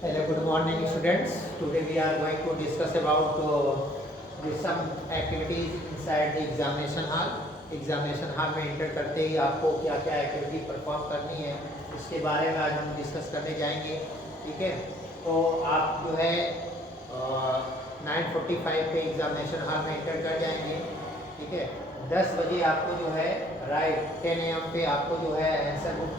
Hello, good morning, students. Today we are going to discuss about some activities inside the examination hall. Examination hall में enter करते ही आपको क्या क्या activity perform करनी है इसके बारे में आज हम डिस्कस करने जाएंगे। ठीक है, तो आप जो है 9:45 पे एग्जामिनेशन हॉल में एंटर कर जाएंगे। ठीक है, 10 बजे आपको जो है राइट 10 AM पे आपको जो है आंसर बुक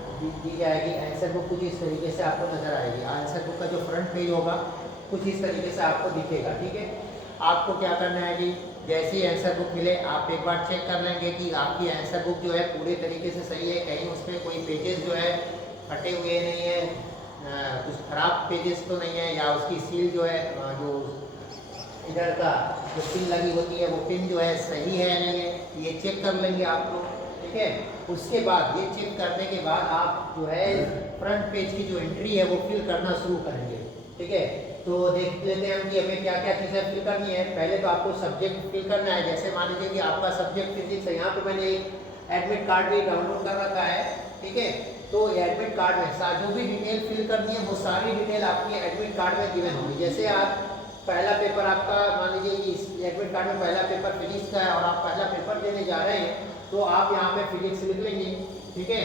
दी जाएगी। आंसर बुक कुछ इस तरीके से आपको नजर आएगी। आंसर बुक का जो फ्रंट पेज होगा कुछ इस तरीके से आपको दिखेगा। ठीक है, आपको क्या करना है कि जैसे ही आंसर बुक मिले आप एक बार चेक कर लेंगे कि आपकी आंसर बुक जो है पूरे तरीके से सही है, कहीं उसमें कोई पेजेस जो है फटे हुए नहीं है, कुछ खराब पेजेस तो नहीं है, या उसकी सील जो है जो इधर का जो पिन लगी होती है वो पिन जो है सही है नहीं है, ये चेक कर लेंगे आप लोग। ठीक है, उसके बाद ये चेक करने के बाद आप जो है फ्रंट पेज की जो एंट्री है वो फिल करना शुरू करेंगे। ठीक है, तो देख लेते हैं कि हमें क्या क्या चीज़ें फिल करनी है। पहले तो आपको सब्जेक्ट फिल करना है। जैसे मान लीजिए कि आपका सब्जेक्ट फिजिक्स है, यहाँ पे मैंने एडमिट कार्ड भी डाउनलोड कर रखा है। ठीक है, तो एडमिट कार्ड में जो भी डिटेल फिल करनी है वो सारी डिटेल आपकी एडमिट कार्ड में गिवन होगी। जैसे आप पहला पेपर आपका मान लीजिए कि इस एडमिट कार्ड में पहला पेपर फिजिक्स का है और आप पहला पेपर देने जा रहे हैं, तो आप यहाँ पे फिजिक्स लिख लेंगे। ठीक है,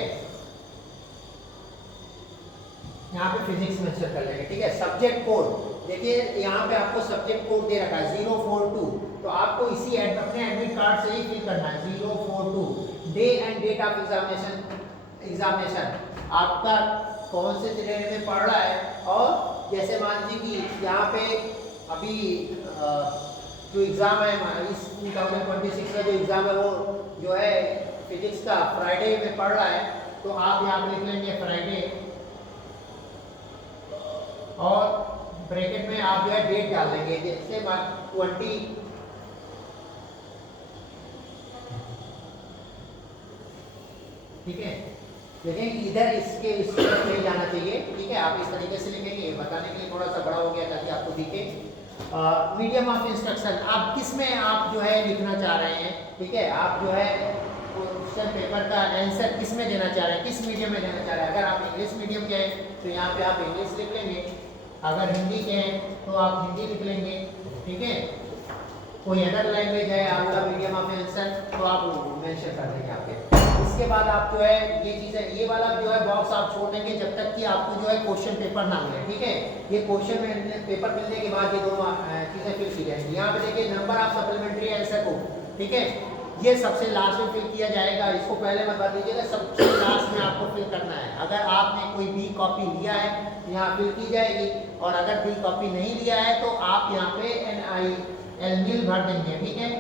यहाँ पे फिजिक्स मेंशन कर लेंगे। ठीक है, सब्जेक्ट कोड देखिए यहाँ पे आपको सब्जेक्ट कोड दे रखा है 042, तो आपको इसी अपने एडमिट कार्ड से ही फिल करना है 042। Day and date of examination आपका कौन से डेट में पढ़ रहा है, और जैसे मान लीजिए कि यहाँ पे अभी जो एग्ज़ाम है इस 2026 का जो एग्ज़ाम है वो जो है फिजिक्स का फ्राइडे में पढ़ रहा है, तो आप यहाँ पे लिख लेंगे फ्राइडे और ब्रैकेट में आप जो है डेट डाल देंगे। जैसे 20। ठीक है, देखें इधर इसके नहीं जाना चाहिए। ठीक है, आप इस तरीके से लिखेंगे। बताने के लिए थोड़ा सा बड़ा हो गया ताकि आपको दिखे। मीडियम ऑफ इंस्ट्रक्शन आप किस में आप जो है लिखना चाह रहे हैं। ठीक है, आप जो है क्वेश्चन पेपर का आंसर किस में देना चाह रहे हैं, किस मीडियम में देना चाह रहे हैं। अगर आप इंग्लिश मीडियम के हैं तो यहाँ पे आप इंग्लिश लिख लेंगे। अगर हिंदी के हैं तो आप हिंदी लिख लेंगे। ठीक है, कोई अदर लैंग्वेज है आपका मीडियम ऑफ आंसर तो आप मेंशन कर देंगे आपके। इसके बाद आप जो है ये चीज़ें ये वाला जो है बॉक्स आप छोड़ देंगे जब तक कि आपको जो है क्वेश्चन पेपर ना मिले। ठीक है, ये क्वेश्चन पेपर मिलने के बाद ये दोनों चीज़ें फिल की जाएंगी। यहाँ पे देखिए नंबर ऑफ सप्लीमेंट्री आंसर को। ठीक है, ये सबसे लास्ट में फिल किया जाएगा। इसको पहले मत बता दीजिएगा, सबसे लास्ट में आपको फिल करना है। अगर आपने कोई बी कॉपी लिया है यहाँ फिल की जाएगी, और अगर बी कॉपी नहीं लिया है तो आप यहाँ पे NIL भर देंगे। ठीक है,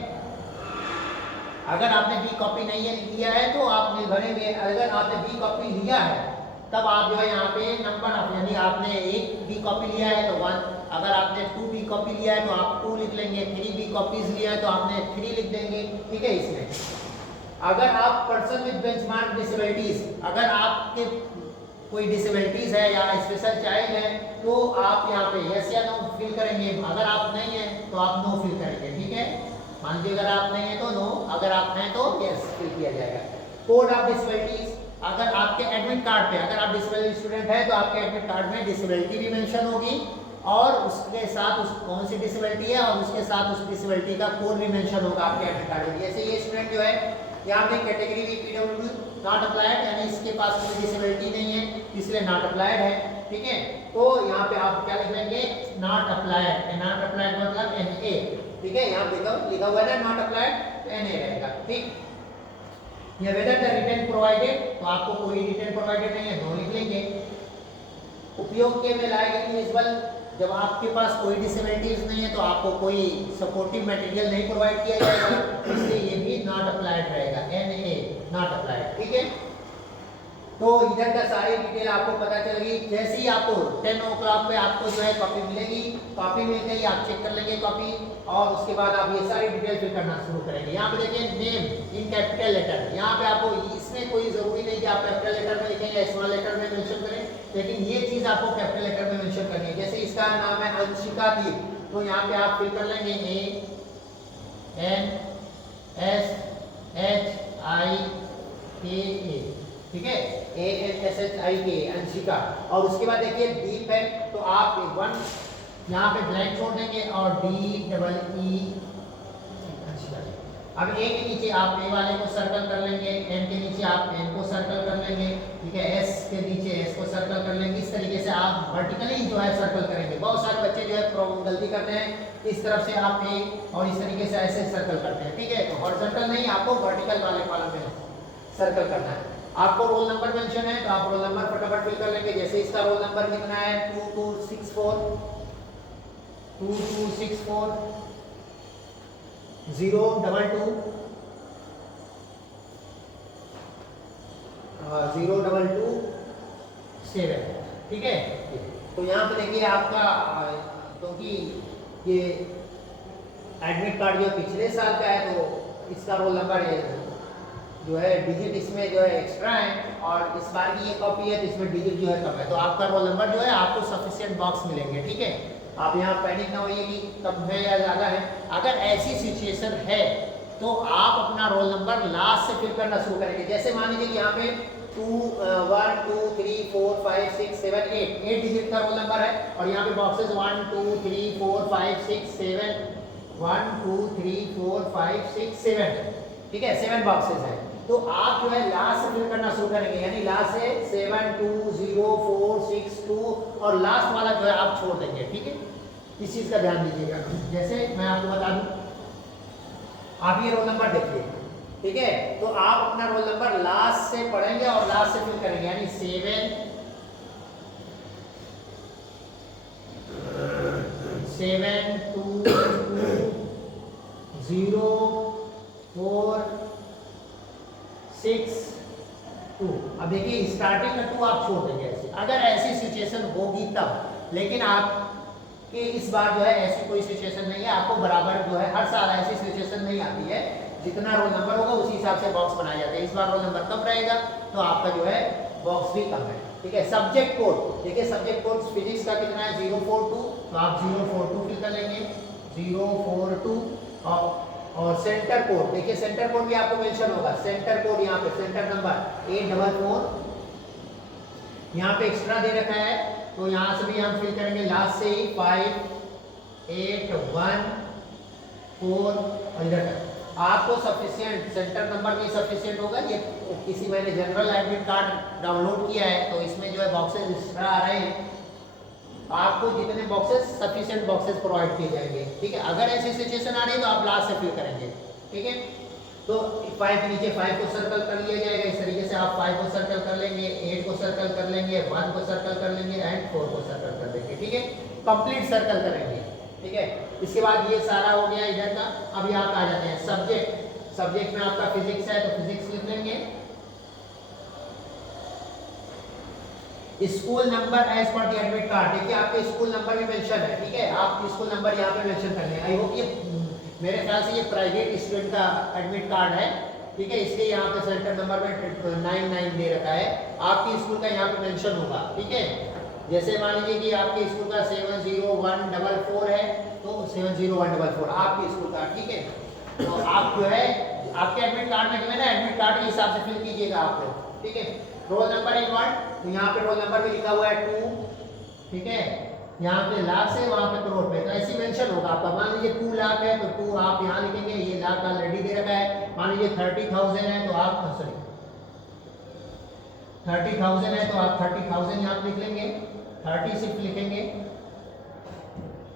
अगर आपने बी कॉपी नहीं लिया है तो आप निल भरेंगे। अगर आपने बी कॉपी लिया है तब आप जो है यहाँ पे नंबर ऑफ, यानी आपने एक बी कॉपी लिया है तो 1, अगर आपने 2 बी कॉपी लिया है तो आप 2 लिख लेंगे, 3 बी कॉपीज लिया है तो आपने 3 लिख देंगे। ठीक है, इसमें अगर आप पर्सन विद बेंचमार्क डिसेबिलिटीज, अगर आपके कोई डिसेबिलिटीज है या स्पेशल चाइल्ड है तो आप यहाँ पे यस या नो फिल करेंगे। अगर आप नहीं है तो आप नो फिल करेंगे। ठीक है, मान लीजिए अगर आप नहीं है तो नो, अगर आप हैं तो यस फिल किया जाएगा। कोड ऑफ डिसेबिलिटीज, अगर आपके एडमिट कार्ड पे अगर आप डिसेबल स्टूडेंट हैं तो आपके एडमिट कार्ड में डिसेबिलिटी भी मेंशन होगी, और उसके साथ उस कौन सी डिसेबिलिटी है और उसके साथ उस डिसेबिलिटी का कोड भी मेंशन होगा आपके एडमिट कार्ड में। जैसे ये स्टूडेंट जो है यहाँ पे कैटेगरी भी PWD नॉट अप्लाइड, यानी इसके पास कोई डिसेबिलिटी नहीं है इसलिए नॉट अप्लाइड है। ठीक है, तो यहाँ पे आप क्या लिख लेंगे, नॉट अप्लाइड। नॉट अप्लाइड मतलब NA। ठीक है, यहाँ पे लिखा हुआ है नॉट अप्लाइड तो NA रहेगा। ठीक, ये वेदर द रिटर्न प्रोवाइडेड, तो आपको कोई रिटर्न प्रोवाइडेड नहीं है, नो लिख लेंगे। उपयोग के में लाएगा इनविजिबल, जब आपके पास कोई डिसेबिलिटीज नहीं है तो आपको कोई सपोर्टिव मटेरियल नहीं प्रोवाइड किया जाएगा, इसलिए ये भी नॉट अप्लाइड रहेगा, NA नॉट अप्लाइड। ठीक है, तो इधर का सारी डिटेल आपको पता चल गई। जैसे ही आपको 10 o'clock पे आपको जो है कॉपी मिलेगी, कॉपी मिलते ही आप चेक कर लेंगे कॉपी, और उसके बाद आप ये सारी डिटेल फिल करना शुरू करेंगे। यहाँ पे देखिए नेम इन कैपिटल लेटर, यहाँ पे आपको इसमें कोई जरूरी नहीं कि आप कैपिटल लेटर में लिखेंगे या स्मॉल लेटर में मेंशन करें, लेकिन ये चीज आपको कैपिटल लेटर में मेंशन करनी है। जैसे इसका नाम है अंशिका दीप, तो यहाँ पे आप फिल कर लेंगे ANSHIKA। ठीक है, ANSHIK अंशिका। और उसके बाद देखिए दीप है, तो आप 1 यहाँ पे ब्लैंक छोड़ देंगे और DEE अंशिका। अब ए के नीचे आप ए वाले को सर्कल कर लेंगे, एन के नीचे आप एन को सर्कल कर लेंगे, ठीक है, एस के नीचे एस को सर्कल कर लेंगे। इस तरीके से आप वर्टिकली जो है सर्कल करेंगे। बहुत सारे बच्चे जो है गलती करते हैं, इस तरफ से आप ए और इस तरीके से ऐसे सर्कल करते हैं, ठीक है। तो हॉरिजॉन्टल नहीं, आपको वर्टिकल वाले कॉलम में सर्कल करना है। आपको रोल नंबर मेंशन है तो आप रोल नंबर फटाफट फिल कर लेंगे। जैसे इसका रोल नंबर कितना है 2264 022 ठीक है। तो यहाँ पे देखिए आपका, क्योंकि ये एडमिट कार्ड जो पिछले साल का है तो इसका रोल नंबर जो है डिजिट इसमें जो है एक्स्ट्रा है, और इस बार की ये कॉपी है तो इसमें डिजिट जो है कम है। तो आपका रोल नंबर जो है आपको सफिशिएंट बॉक्स मिलेंगे, ठीक है। आप यहाँ पैनिक ना होइए कि कम है या ज़्यादा है। अगर ऐसी सिचुएशन है तो आप अपना रोल नंबर लास्ट से फिल करना शुरू करेंगे। जैसे मान लीजिए कि यहाँ पे 1 2 3 4 5 6 7 8 डिजिट का रोल नंबर है, और यहाँ पे बॉक्सेस 1 2 3 4 5 6 7 1 2 3 4 5 6 7, ठीक है, 7 बॉक्सेस हैं। तो आप जो है लास्ट से फिल करना शुरू करेंगे, यानी लास्ट से 7 2 0 4 6 2 और लास्ट वाला जो है आप छोड़ देंगे, ठीक है। इस चीज का ध्यान दीजिएगा। जैसे मैं आपको बता दूं, आप ये रोल नंबर देखिए, ठीक है। तो आप अपना रोल नंबर लास्ट से पढ़ेंगे और लास्ट से फिल करेंगे, यानी 7 2 0 4 6 2। अब देखिए स्टार्टिंग का 2 आप छोड़ देंगे ऐसे, अगर ऐसी सिचुएशन होगी तब। लेकिन आप कि इस बार जो है ऐसी कोई सिचुएशन नहीं है, आपको बराबर जो है हर साल ऐसी सिचुएशन नहीं आती है। जितना रोल नंबर होगा उसी हिसाब से बॉक्स बनाए जाते हैं। इस बार रोल नंबर कम रहेगा तो आपका जो है बॉक्स भी कम है, ठीक है। सब्जेक्ट कोड देखिए, सब्जेक्ट कोड फिजिक्स का कितना है 042, तो आप 042 फिल कर लेंगे 042। और सेंटर कोड देखिए, सेंटर कोड भी आपको मेंशन होगा। सेंटर कोड यहाँ पे सेंटर नंबर 844 यहाँ पे एक्स्ट्रा दे रखा है, तो यहाँ से भी हम फिल करेंगे लास्ट से ही 5 8 1 4 और इधर तक। आपको सफिशिएंट सेंटर नंबर भी सफिशिएंट होगा। ये किसी मैंने जनरल एडमिट कार्ड डाउनलोड किया है तो इसमें जो है बॉक्सेस एक्स्ट्रा आ रहे हैं। आपको जितने बॉक्सेस सफिशिएंट बॉक्सेस प्रोवाइड किए जाएंगे, ठीक है। अगर ऐसी सिचुएशन आ रही है तो आप लास्ट से फिल करेंगे, ठीक है। तो 5 के नीचे 5 को सर्कल कर लिया जाएगा। इस तरीके से आप 5 को सर्कल कर लेंगे, 8 को सर्कल कर लेंगे, 1 को सर्कल कर लेंगे एंड 4 को सर्कल कर देंगे, ठीक है। कंप्लीट सर्कल करेंगे, ठीक है। इसके बाद ये सारा हो गया इधर का। अब यहाँ पे आ जाते हैं सब्जेक्ट। सब्जेक्ट में आपका फिजिक्स है तो फिजिक्स लिख लेंगे। School number as per the admit card, देखिए आपके स्कूल नंबर भी मेंशन है, ठीक है। आप स्कूल नंबर यहाँ पे मेंशन कर लें। आई होप ये मेरे ख्याल से ये प्राइवेट स्टूडेंट का एडमिट कार्ड है, ठीक है। इसके यहाँ पे सेंटर नंबर में 99 दे रखा है। आपकी स्कूल का यहाँ पे मेंशन होगा, ठीक है। जैसे मान लीजिए कि आपके स्कूल का 70144 है तो 70144 आपके स्कूल का, ठीक है। तो आप जो है आपके एडमिट कार्ड में जो है ना, एडमिट कार्ड के हिसाब से फिल कीजिएगा आप लोग, ठीक है। रोल नंबर एक वर्ड, तो यहाँ पे रोल नंबर भी लिखा हुआ है 2, ठीक है। यहाँ पे लाख से वहाँ पे करोड़ पे, तो ऐसी मेंशन होगा आपका। मान लीजिए 2 लाख है तो 2 आप यहाँ लिखेंगे, ये लाख ऑलरेडी दे रखा है। मान लीजिए 30,000 है तो आप 30,000 है तो आप 30,000 यहाँ पे लिख लेंगे, 30 सिर्फ लिखेंगे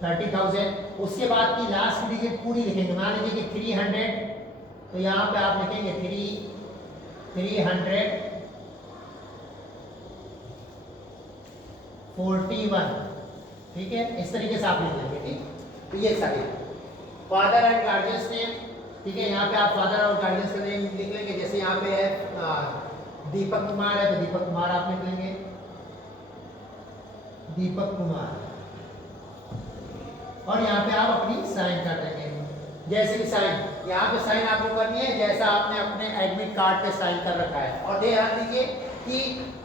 30,000। उसके बाद की लास्ट डिजिट पूरी लिखेंगे। मान लीजिए कि 300, तो यहाँ पे आप लिखेंगे 341, ठीक है। इस तरीके से आप लिख लेंगे, ठीक। तो ये सारे फादर एंड गार्जियंस नेम, ठीक है। यहाँ पे आप फादर और गार्जियंस का नेम लिख लेंगे। जैसे यहाँ पे है दीपक कुमार है तो दीपक कुमार आप लिख लेंगे, दीपक कुमार। और यहाँ पे आप अपनी साइन कर देंगे। जैसे कि साइन, यहाँ पे साइन आपको करनी है जैसा आपने अपने एडमिट कार्ड पे साइन कर रखा है। और ध्यान दीजिए कि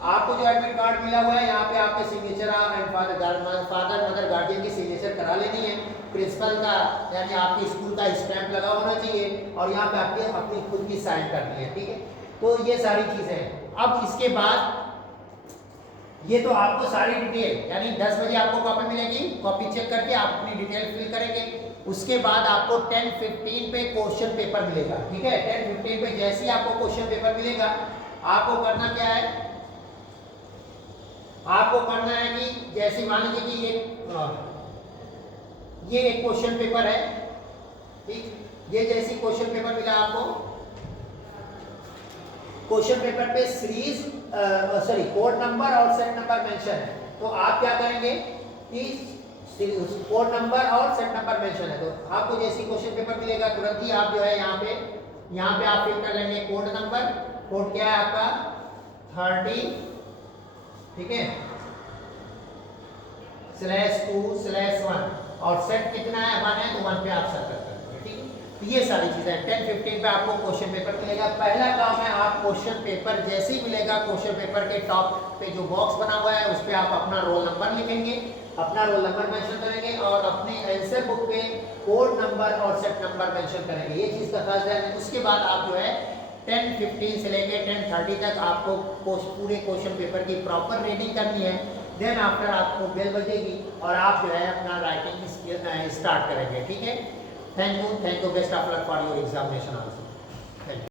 आपको जो एडमिट कार्ड मिला हुआ है यहाँ पे आपके signature and father mother guardian की सिग्नेचर करा लेनी है। प्रिंसिपल का यानी आपके स्कूल का स्टैंप लगा होना चाहिए और यहाँ पे आपकी अपनी खुद की साइन करनी है, ठीक है। तो ये सारी चीजें हैं। अब इसके बाद ये तो आपको सारी डिटेल यानी 10 बजे आपको कॉपी मिलेगी, कॉपी चेक करके आप अपनी डिटेल फिल करेंगे। उसके बाद आपको 10:15 पे क्वेश्चन पेपर मिलेगा, ठीक है। 10:15 पे जैसे ही आपको क्वेश्चन पेपर मिलेगा, आपको करना क्या है, आपको करना है कि जैसे मान लीजिए कि ये एक क्वेश्चन पेपर है, ठीक। ये जैसी क्वेश्चन पेपर मिला आपको, क्वेश्चन पेपर पे सीरीज सॉरी कोड नंबर और सेट नंबर मेंशन है, तो आप क्या करेंगे कि कोड नंबर और सेट नंबर मेंशन है, तो आपको जैसी क्वेश्चन पेपर मिलेगा तुरंत ही आप जो है यहाँ पे आप फिल कर लेंगे कोड नंबर। कोड क्या है आपका 30, ठीक है, /2/1 और सेट कितना है 1 है, तो 1 पे आप सर्कल कर देंगे, ठीक है। तो ये सारी चीजें 10:15 पे आपको क्वेश्चन पेपर मिलेगा। पहला काम है, आप क्वेश्चन पेपर जैसे ही मिलेगा, क्वेश्चन पेपर के टॉप पे जो बॉक्स बना हुआ है उस पे आप अपना रोल नंबर लिखेंगे, अपना रोल नंबर मेंशन करेंगे और अपने आंसर बुक पे कोड नंबर और सेट नंबर मेंशन करेंगे। ये चीज का खास ध्यान है। उसके बाद आप जो है 10:15 से लेके 10:30 तक आपको पूरे क्वेश्चन पेपर की प्रॉपर रीडिंग करनी है। देन आफ्टर आपको बेल बजेगी और आप जो है अपना राइटिंग स्टार्ट करेंगे, ठीक है। Thank you, best of luck for your examination also.